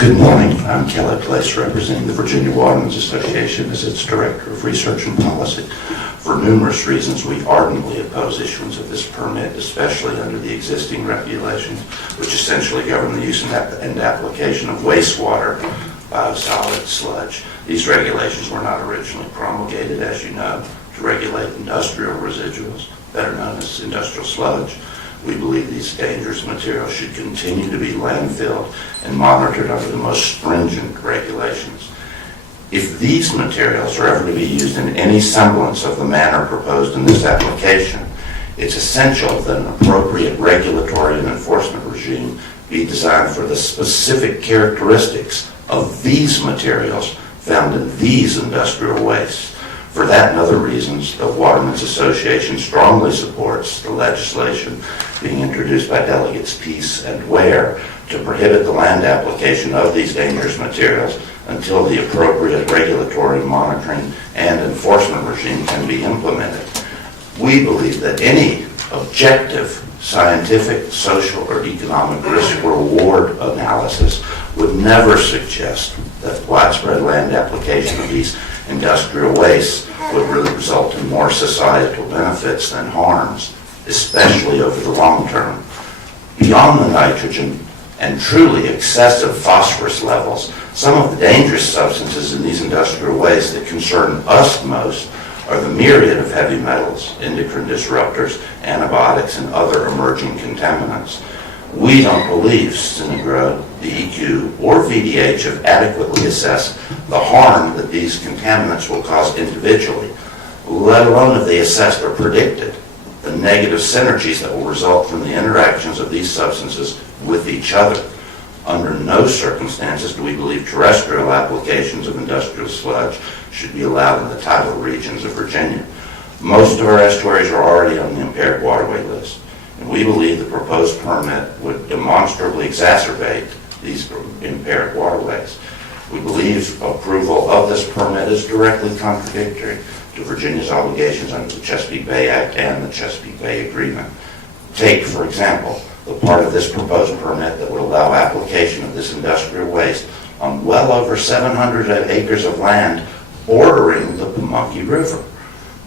Good morning. I'm Kelly Place, representing the Virginia Watermen's Association as its Director of Research and Policy. For numerous reasons, we ardently oppose issuance of this permit, especially under the existing regulations, which essentially govern the use and application of wastewater biosolids sludge. These regulations were not originally promulgated, as you know, to regulate industrial residuals, better known as industrial sludge. We believe these dangerous materials should continue to be landfilled and monitored under the most stringent regulations. If these materials are ever to be used in any semblance of the manner proposed in this application, it's essential that an appropriate regulatory and enforcement regime be designed for the specific characteristics of these materials found in these industrial wastes. For that and other reasons, the Watermen's Association strongly supports the legislation being introduced by Delegates Peace and Ware to prohibit the land application of these dangerous materials until the appropriate regulatory monitoring and enforcement regime can be implemented. We believe that any objective scientific, social, or economic risk-reward analysis would never suggest that widespread land application of these industrial wastes would really result in more societal benefits than harms, especially over the long term. Beyond the nitrogen and truly excessive phosphorus levels, some of the dangerous substances in these industrial wastes that concern us most are the myriad of heavy metals, endocrine disruptors, antibiotics, and other emerging contaminants. We don't believe Synagro, DEQ, or VDH have adequately assessed the harm that these contaminants will cause individually, let alone have they assessed or predicted the negative synergies that will result from the interactions of these substances with each other. Under no circumstances do we believe terrestrial applications of industrial sludge should be allowed in the tidal regions of Virginia. Most of our estuaries are already on the impaired waterway list, and we believe the proposed permit would demonstrably exacerbate these impaired waterways. We believe approval of this permit is directly contradictory to Virginia's obligations under the Chesapeake Bay Act and the Chesapeake Bay Agreement. Take, for example, the part of this proposed permit that would allow application of this industrial waste on well over 700 acres of land bordering the Pamunkey River.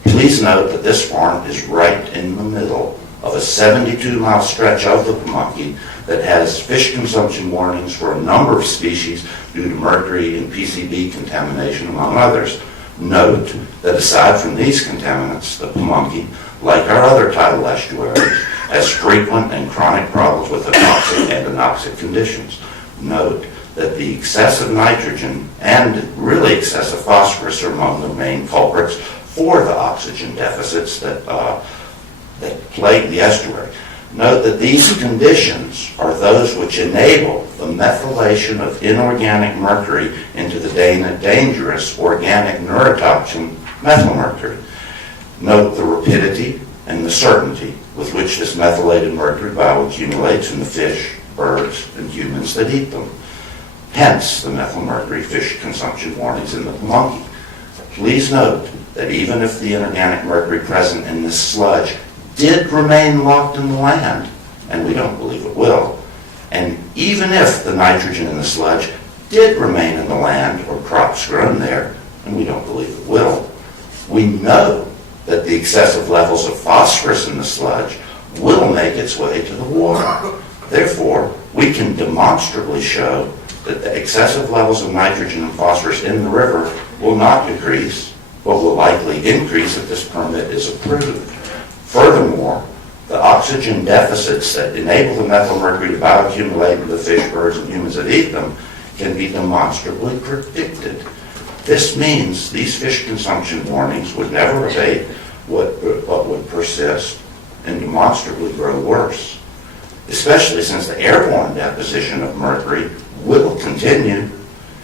Please note that this farm is right in the middle of a 72-mile stretch of the Pamunkey that has fish consumption warnings for a number of species due to mercury and PCB contamination, among others. Note that aside from these contaminants, the Pamunkey, like our other tidal estuaries, has frequent and chronic problems with anoxic and anoxic conditions. Note that the excessive nitrogen and really excessive phosphorus are among the main culprits for the oxygen deficits that plague the estuary. Note that these conditions are those which enable the methylation of inorganic mercury into the dangerous organic neurotoxin methylmercury. Note the rapidity and the certainty with which this methylated mercury bioaccumulates in the fish, birds, and humans that eat them. Hence the methylmercury fish consumption warnings in the Pamunkey. Please note that even if the inorganic mercury present in this sludge did remain locked in the land, and we don't believe it will, and even if the nitrogen in the sludge did remain in the land or crops grown there, and we don't believe it will, we know that the excessive levels of phosphorus in the sludge will make its way to the water. Therefore, we can demonstrably show that the excessive levels of nitrogen and phosphorus in the river will not decrease, but will likely increase if this permit is approved. Furthermore, the oxygen deficits that enable the methylmercury to bioaccumulate in the fish, birds, and humans that eat them can be demonstrably predicted. This means these fish consumption warnings would never abate, but would persist and demonstrably grow worse, especially since the airborne deposition of mercury will continue,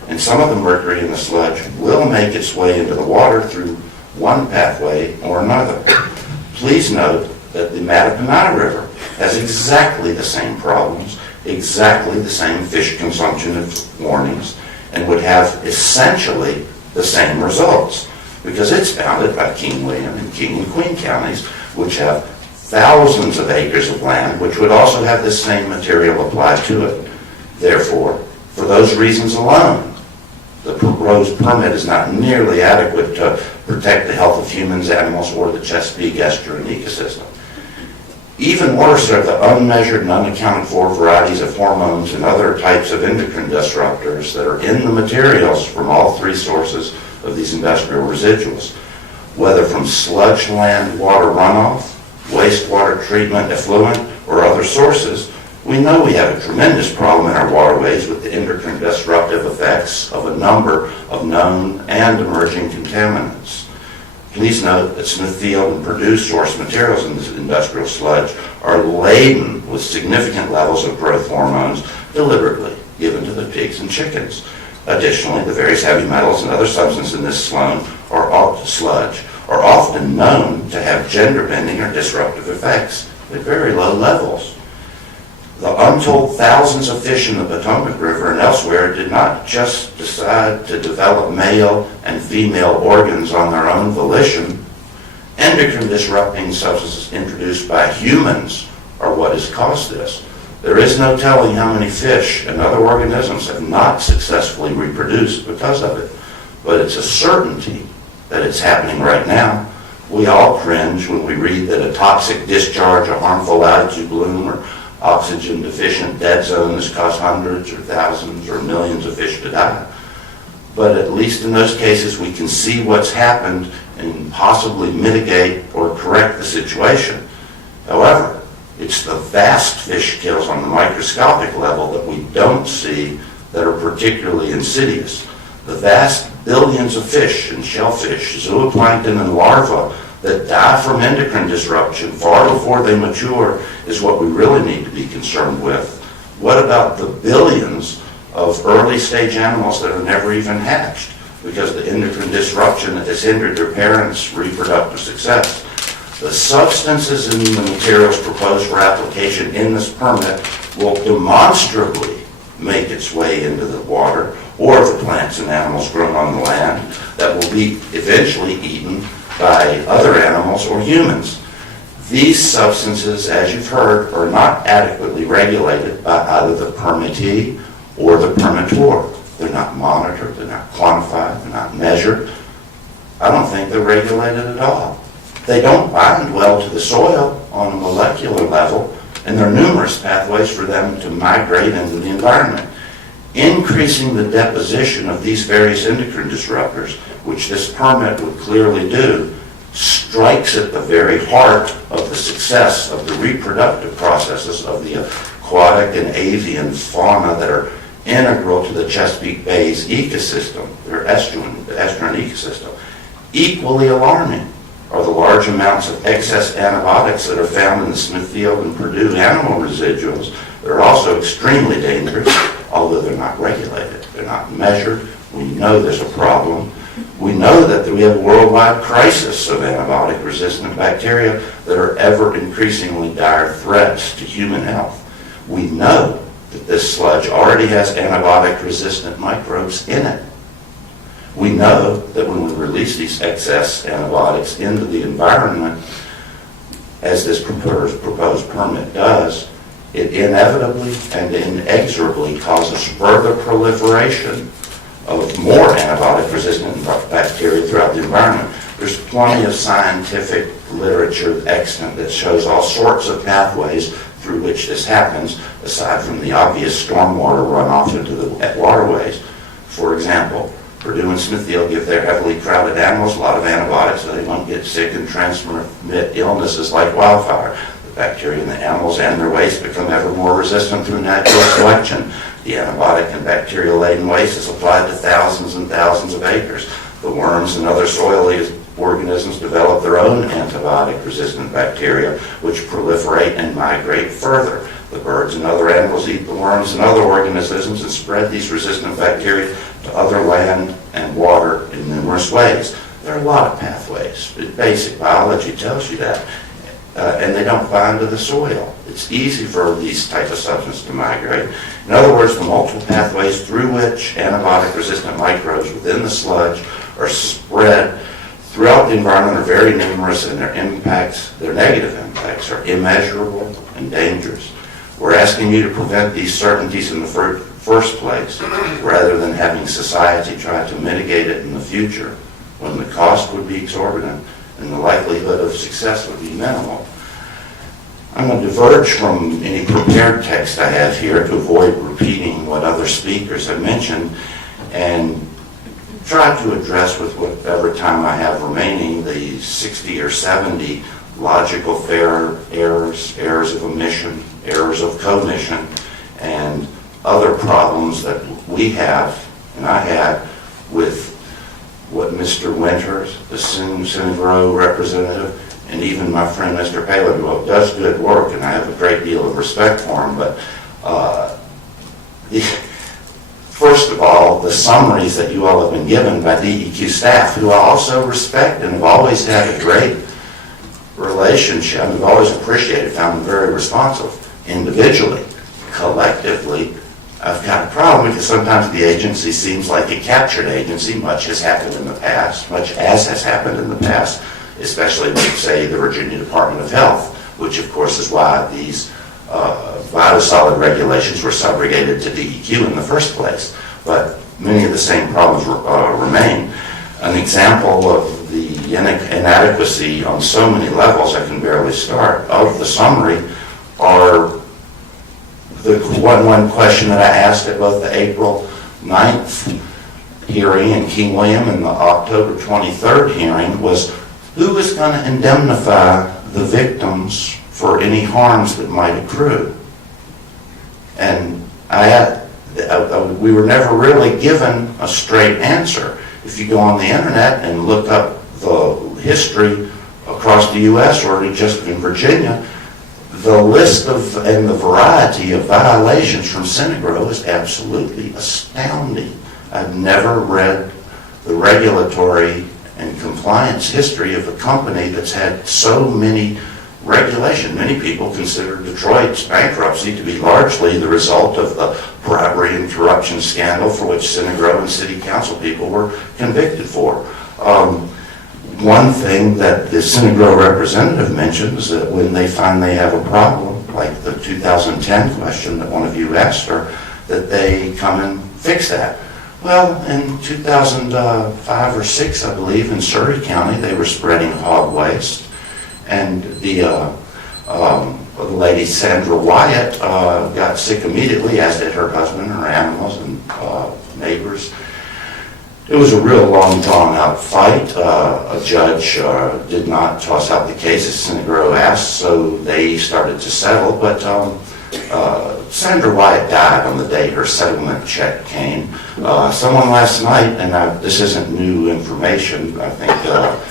and some of the mercury in the sludge will make its way into the water through one pathway or another. Please note that the Mattapamata River has exactly the same problems, exactly the same fish consumption warnings, and would have essentially the same results, because it's bounded by King William and King and Queen counties, which have thousands of acres of land, which would also have this same material applied to it. Therefore, For those reasons alone, the proposed permit is not nearly adequate to protect the health of humans, animals, or the Chesapeake estuarine ecosystem. Even worse are the unmeasured and unaccounted for varieties of hormones and other types of endocrine disruptors that are in the materials from all three sources of these industrial residuals, whether from sludge land water runoff, wastewater treatment effluent, or other sources. We know we have a tremendous problem in our waterways with the endocrine disruptive effects of a number of known and emerging contaminants. Please note that Smithfield and Purdue source materials in this industrial sludge are laden with significant levels of growth hormones deliberately given to the pigs and chickens. Additionally, the various heavy metals and other substances in this sludge are often known to have gender-bending or disruptive effects at very low levels. The untold thousands of fish in the Potomac River and elsewhere did not just decide to develop male and female organs on their own volition. Endocrine disrupting substances introduced by humans are what has caused this. There is no telling how many fish and other organisms have not successfully reproduced because of it, but it's a certainty that it's happening right now. We all cringe when we read that a toxic discharge, a harmful algae bloom, or oxygen deficient dead zone has caused hundreds or thousands or millions of fish to die. But at least in those cases, we can see what's happened and possibly mitigate or correct the situation. However, it's the vast fish kills on the microscopic level that we don't see that are particularly insidious. The vast billions of fish and shellfish, zooplankton and larvae that die from endocrine disruption far before they mature is what we really need to be concerned with. What about the billions of early stage animals that are never even hatched because the endocrine disruption has hindered their parents' reproductive success? The substances in the materials proposed for application in this permit will demonstrably make its way into the water or the plants and animals grown on the land that will be eventually eaten by other animals or humans. These substances, as you've heard, are not adequately regulated by either the permittee or the permittor. They're not monitored, they're not quantified, they're not measured. I don't think they're regulated at all. They don't bind well to the soil on a molecular level, and there are numerous pathways for them to migrate into the environment. Increasing the deposition of these various endocrine disruptors, which this permit would clearly do, strikes at the very heart of the success of the reproductive processes of the aquatic and avian fauna that are integral to the Chesapeake Bay's ecosystem, their estuarine ecosystem. Equally alarming are the large amounts of excess antibiotics that are found in the Smithfield and Purdue animal residuals. They're also extremely dangerous, although they're not regulated. They're not measured. We know there's a problem. We know that we have a worldwide crisis of antibiotic-resistant bacteria that are ever increasingly dire threats to human health. We know that this sludge already has antibiotic-resistant microbes in it. We know that when we release these excess antibiotics into the environment, as this proposed permit does, it inevitably and inexorably causes further proliferation of more antibiotic-resistant bacteria throughout the environment. There's plenty of scientific literature extant that shows all sorts of pathways through which this happens, aside from the obvious stormwater runoff into the waterways. For example, Purdue and Smithfield give their heavily crowded animals a lot of antibiotics so they won't get sick and transmit illnesses like wildfire. The bacteria in the animals and their waste become ever more resistant through natural selection. The antibiotic and bacterial-laden waste is applied to thousands and thousands of acres. The worms and other soil organisms develop their own antibiotic-resistant bacteria, which proliferate and migrate further. The birds and other animals eat the worms and other organisms and spread these resistant bacteria to other land and water in numerous ways. There are a lot of pathways. Basic biology tells you that. And they don't bind to the soil. It's easy for these types of substances to migrate. In other words, the multiple pathways through which antibiotic-resistant microbes within the sludge are spread throughout the environment are very numerous, and their impacts, their negative impacts, are immeasurable and dangerous. We're asking you to prevent these certainties in the first place, rather than having society try to mitigate it in the future when the cost would be exorbitant and the likelihood of success would be minimal. I'm going to diverge from any prepared text I have here to avoid repeating what other speakers have mentioned and try to address with whatever time I have remaining the 60 or 70 logical fair errors, errors of omission, errors of commission, and other problems that we have, and I had, with what Mr. Winters, the Synagro representative, and even my friend Mr. Palin, who does good work, and I have a great deal of respect for him, but first of all, the summaries that you all have been given by DEQ staff, who I also respect and have always had a great relationship, I've always appreciated, found them very responsive individually. Collectively, I've got a problem because sometimes the agency seems like a captured agency, much has happened in the past, especially with, say, the Virginia Department of Health, which of course is why these biosolid regulations were subrogated to DEQ in the first place. But many of the same problems remain. An example of the inadequacy on so many levels, I can barely start, of the summary are the one question that I asked at both the April 9th hearing in King William and the October 23rd hearing was, who is going to indemnify the victims for any harms that might accrue? And we were never really given a straight answer. If you go on the internet and look up the history across the U.S. or just in Virginia, the list of and the variety of violations from Synagro is absolutely astounding. I've never read the regulatory and compliance history of a company that's had so many regulations. Many people consider Detroit's bankruptcy to be largely the result of the bribery and corruption scandal for which Synagro and city council people were convicted for. One thing that the Synagro representative mentioned is that when they find they have a problem, like the 2010 question that one of you asked her, that they come and fix that. Well, in 2005 or 6, I believe, in Surrey County, they were spreading hog waste, and the lady Sandra Wyatt got sick immediately, as did her husband, her animals, and neighbors. It was a real long, drawn-out fight. A judge did not toss out the case as Synagro asked, so they started to settle. But Sandra Wyatt died on the day her settlement check came. Someone last night, and this isn't new information, I think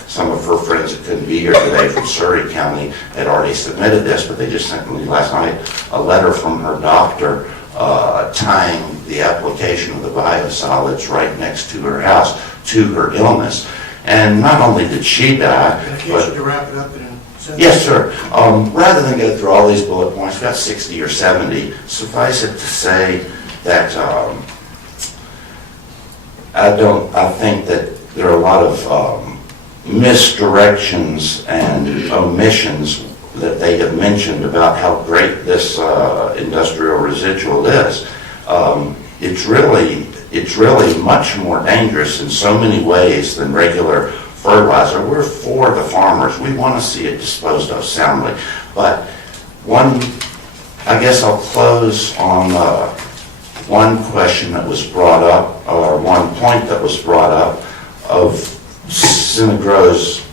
some of her friends that couldn't be here today from Surrey County had already submitted this, but they just sent me last night a letter from her doctor tying the application of the biosolids right next to her house to her illness. And not only did she die, but to wrap it up in a sentence. Yes, sir. Rather than go through all these bullet points, we've got 60 or 70. Suffice it to say that I think that there are a lot of misdirections and omissions that they have mentioned about how great this industrial residual is. It's really much more dangerous in so many ways than regular fertilizer. We're for the farmers. We want to see it disposed of soundly. But I guess I'll close on one question that was brought up, or one point that was brought up, of Synagro's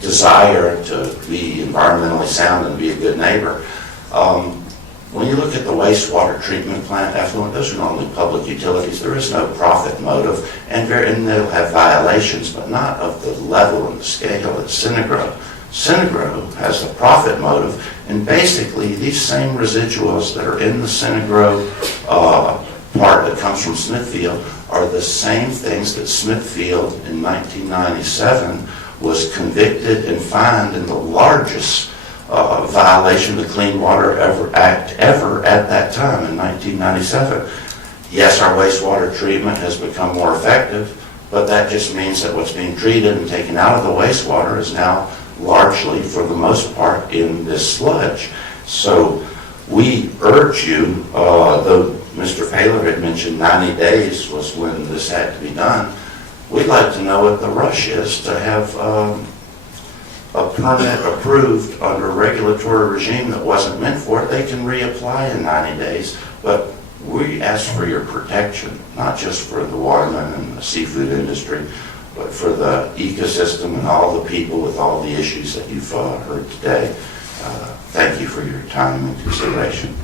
desire to be environmentally sound and be a good neighbor. When you look at the wastewater treatment plant effluent, those are normally public utilities. There is no profit motive, and they'll have violations, but not of the level and the scale at Synagro. Synagro has a profit motive, and basically these same residuals that are in the Synagro part that comes from Smithfield are the same things that Smithfield in 1997 was convicted and fined in the largest violation of the Clean Water Act ever at that time in 1997. Yes, our wastewater treatment has become more effective, but that just means that what's being treated and taken out of the wastewater is now largely, for the most part, in this sludge. So we urge you, Mr. Paler had mentioned 90 days was when this had to be done. We'd like to know what the rush is to have a permit approved under a regulatory regime that wasn't meant for it. They can reapply in 90 days, but we ask for your protection, not just for the watermen and the seafood industry, but for the ecosystem and all the people with all the issues that you've heard today. Thank you for your time and consideration.